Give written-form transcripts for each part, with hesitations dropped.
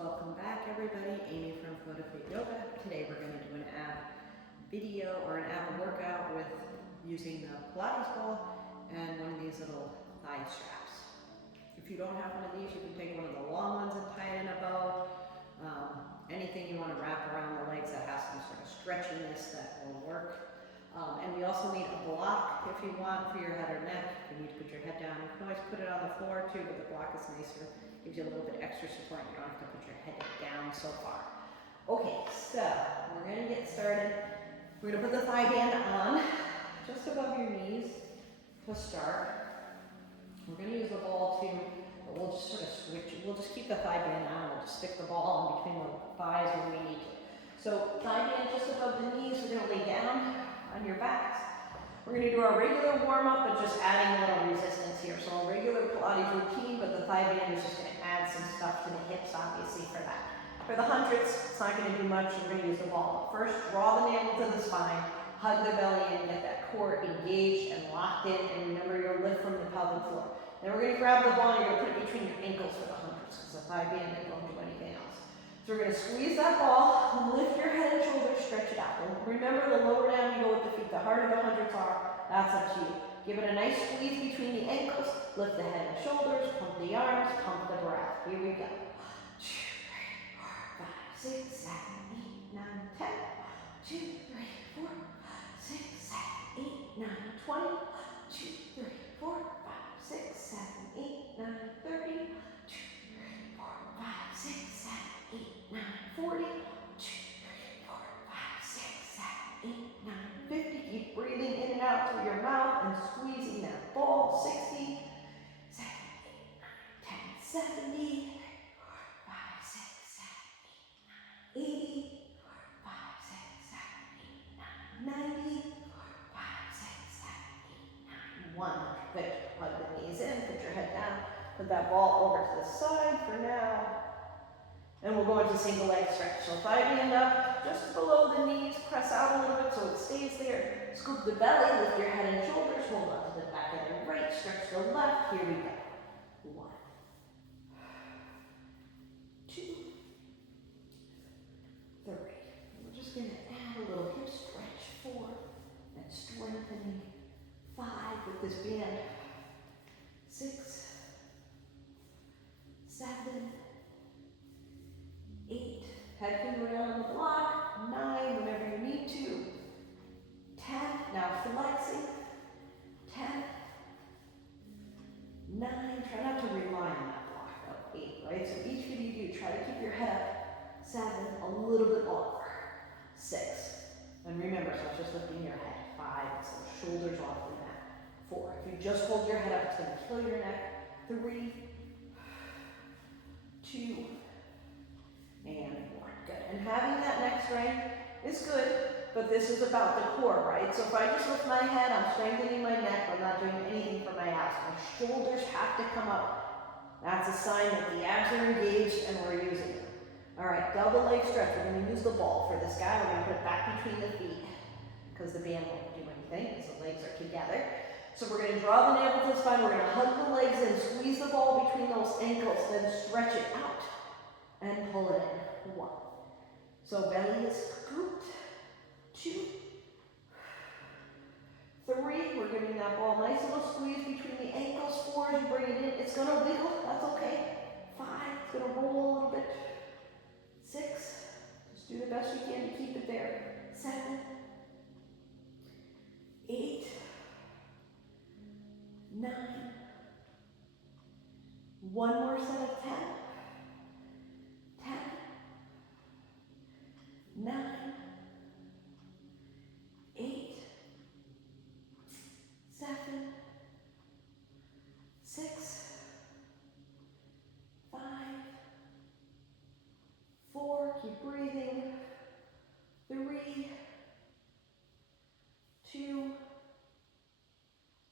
Welcome back everybody, Amy from Flow to Fit Yoga. Today we're going to do an ab video or an ab workout with using the Pilates ball and one of these little thigh straps. If you don't have one of these, you can take one of the long ones and tie it in a bow. Anything you want to wrap around the legs that has some sort of stretchiness that will work. And we also need a block if you want for your head or neck. If you need to put your head down, you can always put it on the floor too, but the block is nicer. Gives you a little bit extra support. You don't have to put your head down so far. Okay, so we're going to get started. We're going to put the thigh band on just above your knees to start. We're going to use the ball too, but we'll just sort of switch. We'll just keep the thigh band on. We'll just stick the ball in between the thighs when we need to. So thigh band just above the knees. We're going to lay down on your backs. We're going to do our regular warm-up, but just adding a little resistance here. So a regular Pilates routine, but the thigh band is just going to add some stuff to the hips, obviously, for that. For the hundreds, it's not going to do much. We're going to use the ball. First, draw the navel to the spine, hug the belly in, get that core engaged and locked in, and remember your lift from the pelvic floor. Then we're going to grab the ball and you're going to put it between your ankles for the hundreds, because the thigh band won't do anything else. So we're going to squeeze that ball, lift your head and shoulders, stretch it out. And remember, the lower down you go with the feet, the harder the hundreds are, that's up to you. Give it a nice squeeze between the ankles, lift the head and shoulders, pump the arms, pump the breath. Here we go. 2, 3, 4, 5, 6, 7, 8, 9, 10. 2, 3, 4, 6, 7, 8, 9, 20. 2, 3, 4, 5, 6, 7, 8, 9, 30. 2, 3, 4, 5, 6, 7, 8, 9, 40. 2, 3, 4, 5, 6, 7, 8, 9, 50. Keep breathing in and out through your mouth and squeezing that ball. 60, 7, 8, 9, 10, 70, 5, 6, 7, 8, 9, 80, 5, 6, 7, 8, 9, 90, 5, 6, 7, 8, 9, 100. Good. Plug the knees in, put your head down, put that ball over to the side for now. And we'll go into single leg stretch. So thigh band up, just below the knees, press out a little bit so it stays there. Scoop the belly, lift your head and shoulders, hold on to the back of the right, stretch the left. Here we go. 1, 2, 3. We're just going to add a little hip stretch. 4, and strengthening. 5 with this band. 6, 7, 8, head can go down on the block. 9, whenever you need to. 10, now flexing. 10, 9, try not to rely on that block though. 8, right? So each video you do, try to keep your head up. 7, a little bit longer. 6, and remember, so it's just lifting your head. 5, so shoulders off the mat. 4, if you just hold your head up, it's going to kill your neck. 3, 2, and 1. Good. And having that neck strength is good, but this is about the core, right? So if I just lift my head, I'm strengthening my neck, I'm not doing anything for my abs. My shoulders have to come up. That's a sign that the abs are engaged and we're using them. All right, double leg stretch. We're going to use the ball for this guy. We're going to put it back between the feet because the band won't do anything because the legs are together. So we're going to draw the navel to the spine. We're going to hug the legs in, squeeze the ball between those ankles, then stretch it out and pull it in. 1. So belly is scooped. 2, 3. We're giving that ball a nice little squeeze between the ankles. 4, as you bring it in, it's going to wiggle. That's okay. 5, it's going to roll a little bit. 6, just do the best you can to keep it there. 7, 8, 9. One more set of 10. 10, 9, 8, 7, 6, 5, 4, keep breathing. 3, 2,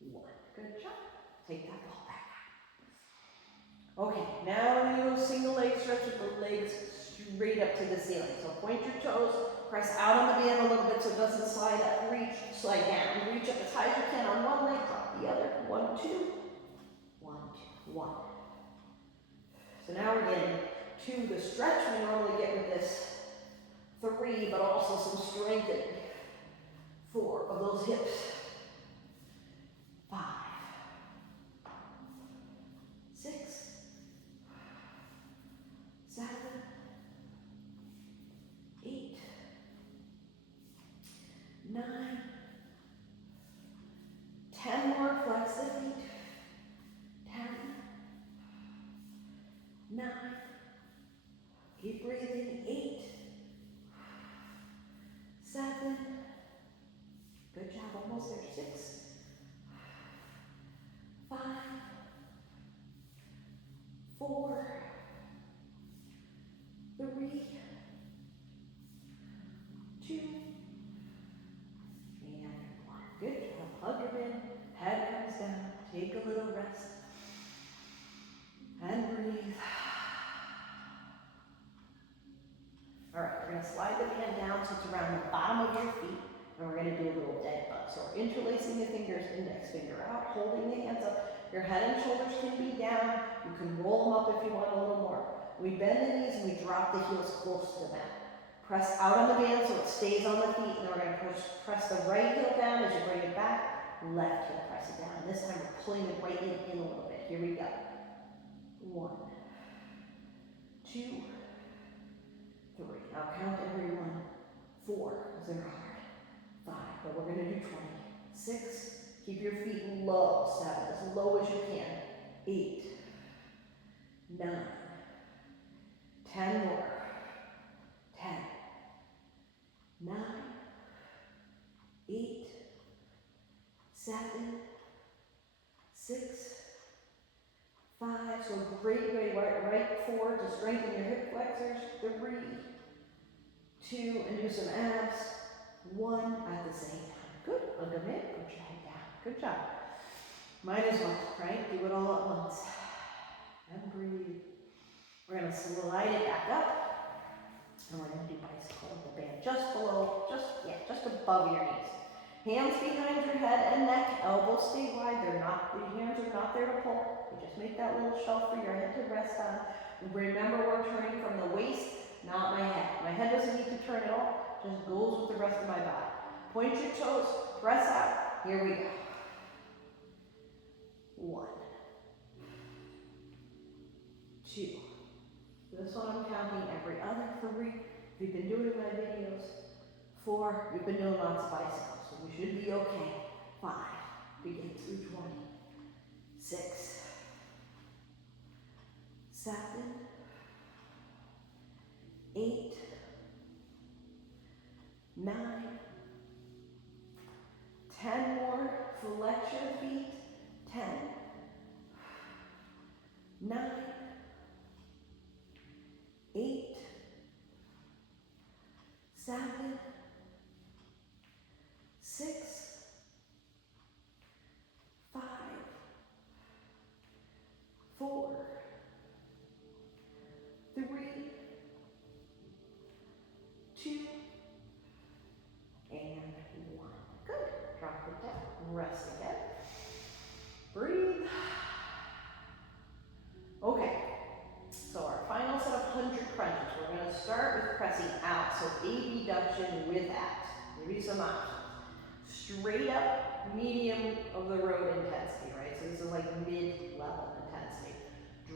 1. Good job. Take that ball back. Okay, now we do a single leg stretch with the legs straight up to the ceiling. So point your toes, press out on the band a little bit so it doesn't slide up, slide down. Reach up as high as you can on one leg, drop the other. 1, 2, 1, 2, 1. So now we're getting 2, the stretch we normally get with this. 3, but also some strengthening. 4 of those hips. 5, 6, 7, 8, 9, 10 more. Flex the feet. 10, 9. Keep breathing. 8, 7. Good job. Almost there. 6, 5, 4, 3, 2, and 1. Good job. Hug your in. Head comes down. Take a little rest. And breathe. All right, we're going to slide the band down so it's around the bottom of your feet. And we're going to do a little dead bug. So we're interlacing the fingers, index finger out, holding the hands up. Your head and shoulders can be down. You can roll them up if you want a little more. We bend the knees and we drop the heels close to the mat. Press out on the band so it stays on the feet. And then we're going to press the right heel down as you bring it back. Left heel press it down. This time we're pulling the right leg in a little bit. Here we go. 1, 2, 3. Now count everyone. 4, because they're hard. 5, but we're going to do 20. 6, keep your feet low. 7, as low as you can. 8, 9, 10 more. 10, 9, 8, 7, 6, 5. So great way right forward to strengthen your hip flexors. 3, 2, and do some abs. 1 at the same time. Good. Look at it. Put your head down. Good job. Might as well, right? Do it all at once. And breathe. We're going to slide it back up. And we're going to do bicycle with the band just below, just above your knees. Hands behind your head and neck. Elbows stay wide. The hands are not there to pull. You just make that little shelf for your head to rest on. Remember, we're turning from the waist, not my head. My head doesn't need to turn at all. Just goes with the rest of my body. Point your toes. Press out. Here we go. 1, 2. This one I'm counting every other. 3. If you've been doing my videos. 4. You've been doing lots of bicycles, so we should be okay. 5. Begin through 20. 6, 7, 8, 9, 10 more. Flex your feet. 10, 9, 8, 7, 6, 5, 4, 3, 2, and 1. Good. Drop it down. Rest again. Breathe. Okay. So our final set of 100 crunches. We're going to start with pressing out. So abduction with abs. Give you some options. Straight up, medium of the road intensity, right? So this is like mid-level intensity.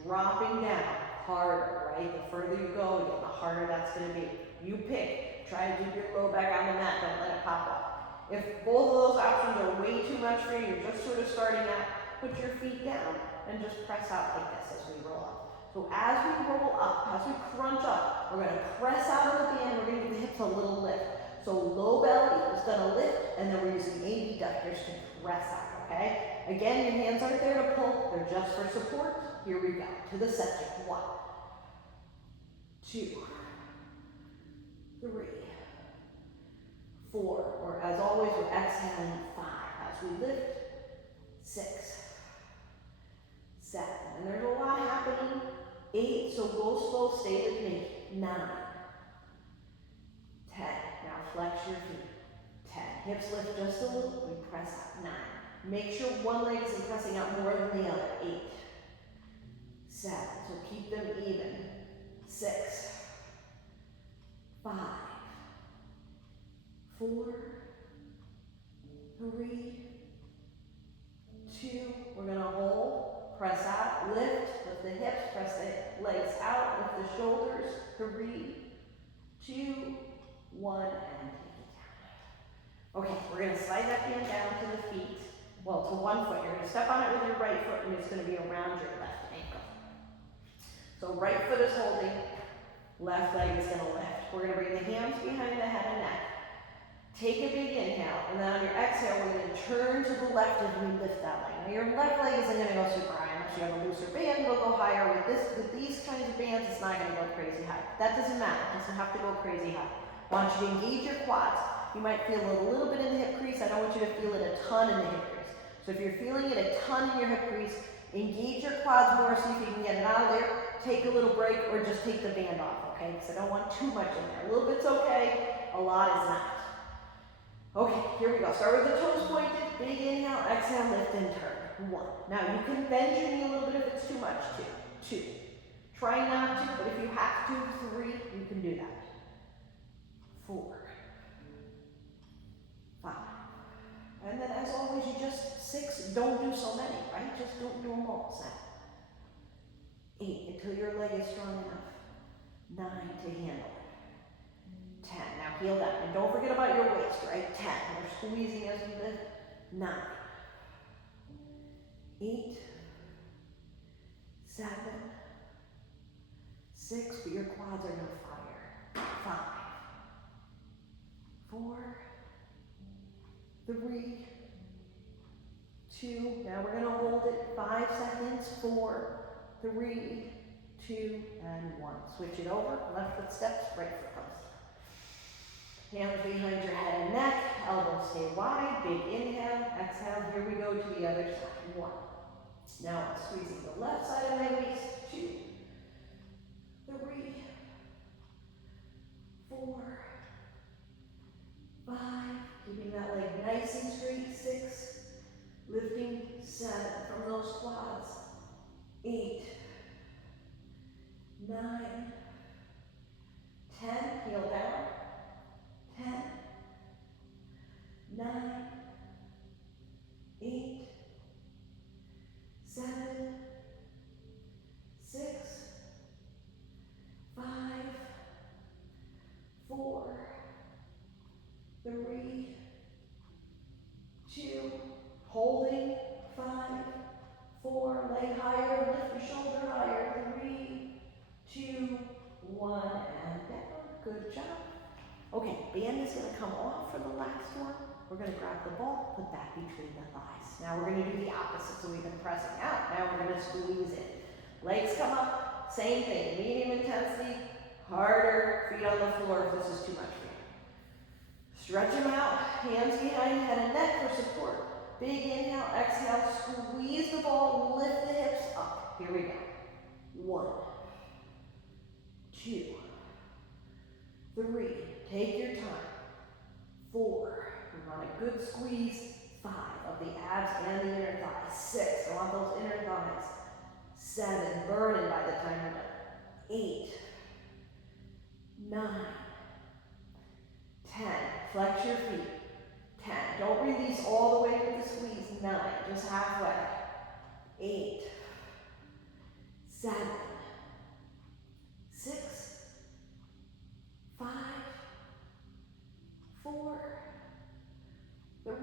Dropping down, harder, right? The further you go, again, the harder that's going to be. You pick. Try to keep your low back on the mat. Don't let it pop up. If both of those options are way too much for you, you're just sort of starting out, put your feet down and just press out like this as we roll up. So as we roll up, as we crunch up, we're going to press out of the band. We're going to give the hips a little lift. So low belly is going to lift, and then we're using abductors to press out, okay? Again, your hands aren't there to pull. They're just for support. Here we go. To the center. 1, 2, 3, 4. Or as always, we're exhaling. 5. As we lift. 6, 7. And there's a lot happening. 8. So go slow. Stay with me. 9. 10. Now flex your feet. 10. Hips lift just a little. We press up. 9. Make sure one leg isn't pressing out more than the other. 8. 7. So keep them even. 6. 4, 3, 2. We're going to hold, press out, lift the hips, press the legs out, lift the shoulders. 3, 2, 1, and take it down. Okay, we're going to slide that hand down to the feet. Well, to one foot. You're going to step on it with your right foot, and it's going to be around your left ankle. So right foot is holding, left leg is going to lift. We're going to bring the hands behind the head and neck. Take a big inhale, and then on your exhale, we're going to turn to the left as we lift that leg. Now your left leg isn't going to go super high unless you have a looser band. It'll go higher. With these kinds of bands, it's not going to go crazy high. That doesn't matter. It doesn't have to go crazy high. I want you to engage your quads. You might feel it a little bit in the hip crease. I don't want you to feel it a ton in the hip crease. So if you're feeling it a ton in your hip crease, engage your quads more, see if you can get it out of there. Take a little break or just take the band off, okay? Because I don't want too much in there. A little bit's okay, a lot is not. Okay, here we go. Start with the toes pointed. Big inhale, exhale, lift and turn. 1. Now you can bend your knee a little bit if it's too much. 2. Try not to, but if you have to, 3, you can do that. 4, 5. And then as always, you just 6. Don't do so many, right? Just don't do them all. 7, 8, until your leg is strong enough. 9 to handle it. 10. Now heel down. And don't forget about your waist, right? 10. We're squeezing as we lift. 9. 8. 7. 6. But your quads are going to fire. 5. 4. 3. 2. Now we're going to hold it 5 seconds. 4, 3, 2, and 1. Switch it over. Left foot steps, right foot comes. Hands behind your head and neck, elbows stay wide, big inhale, exhale, here we go to the other side. 1. Now I'm squeezing the left side of my waist. 2, 3, 4, 5, keeping that leg nice and straight. 6, lifting. 7 from those quads. 8, 9, 10, heel down. 10, 9, 8, 7, 6, 5, 4, 3, 2, holding. 5, 4, leg higher, lift your shoulder higher. 3, 2, 1, and down. Good job. Okay, band is going to come off for the last one. We're going to grab the ball, put that between the thighs. Now we're going to do the opposite. So we've been pressing out. Now we're going to squeeze in. Legs come up. Same thing. Medium intensity. Harder. Feet on the floor if this is too much for you. Stretch them out. Hands behind head and neck for support. Big inhale. Exhale. Squeeze the ball. Lift the hips up. Here we go. 1, 2, 3. Take your time. 4. We want a good squeeze. 5 of the abs and the inner thighs. 6. I want those inner thighs. 7. Burning by the time you're done. 8. 9. 10. Flex your feet. 10. Don't release all the way with the squeeze. 9. Just halfway. 8. 7. 6. 5. 4, 3,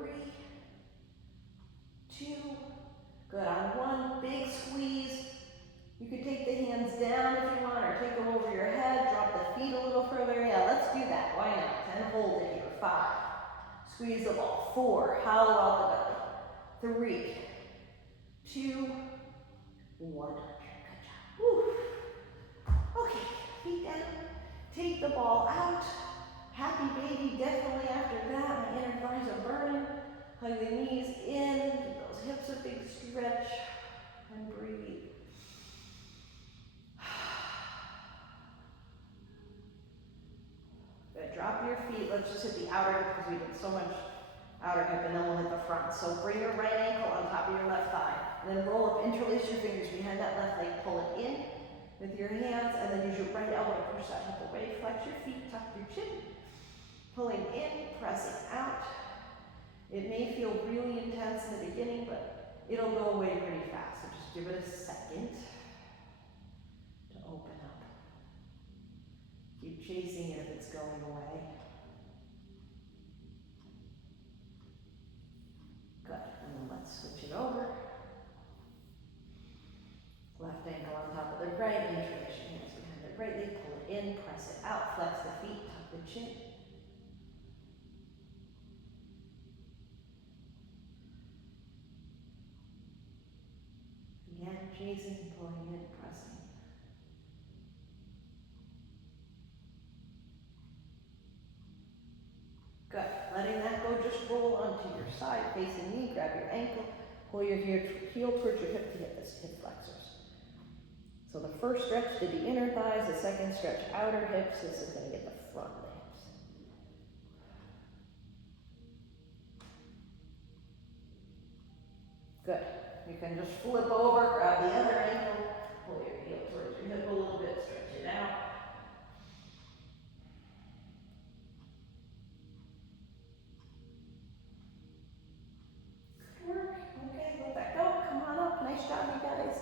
2, good. On 1, big squeeze. You could take the hands down if you want, or take them over your head, drop the feet a little further. Yeah, let's do that. Why not? 10, hold it here. 5, squeeze the ball. 4, hollow out the belly. 3, 2, 1. Good job. Woo. Okay, feet down. Take the ball out. Happy baby, definitely after that. My inner thighs are burning. Hug the knees in. Give those hips a big stretch. And breathe. Good. Drop your feet. Let's just hit the outer hip because we did so much outer hip, and then we'll hit the front. So bring your right ankle on top of your left thigh. And then roll up, interlace your fingers behind that left leg. Pull it in with your hands, and then use your right elbow to push that hip away. Flex your feet, tuck your chin. Pulling in, pressing out. It may feel really intense in the beginning, but it'll go away pretty fast. So just give it a second to open up. Keep chasing it if it's going away. Good. And then let's switch it over. Left ankle on top of the right, interlace your hands behind the right leg, pull it in, press it out, flex the feet, tuck the chin. Again, chasing, pulling in, pressing. Good. Letting that go, just roll onto your side, facing knee, grab your ankle, pull your heel towards your hip to hit the hip flexors. So the first stretch did the inner thighs, the second stretch outer hips. This is going to get the front of the hips. Good. You can just flip over, grab the other ankle, pull your heel towards your hip a little bit, stretch it out. Good work. Okay, let that go. Come on up. Nice job, you guys.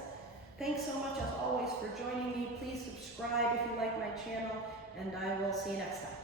Thanks so much, as always, for joining me. Please subscribe if you like my channel, and I will see you next time.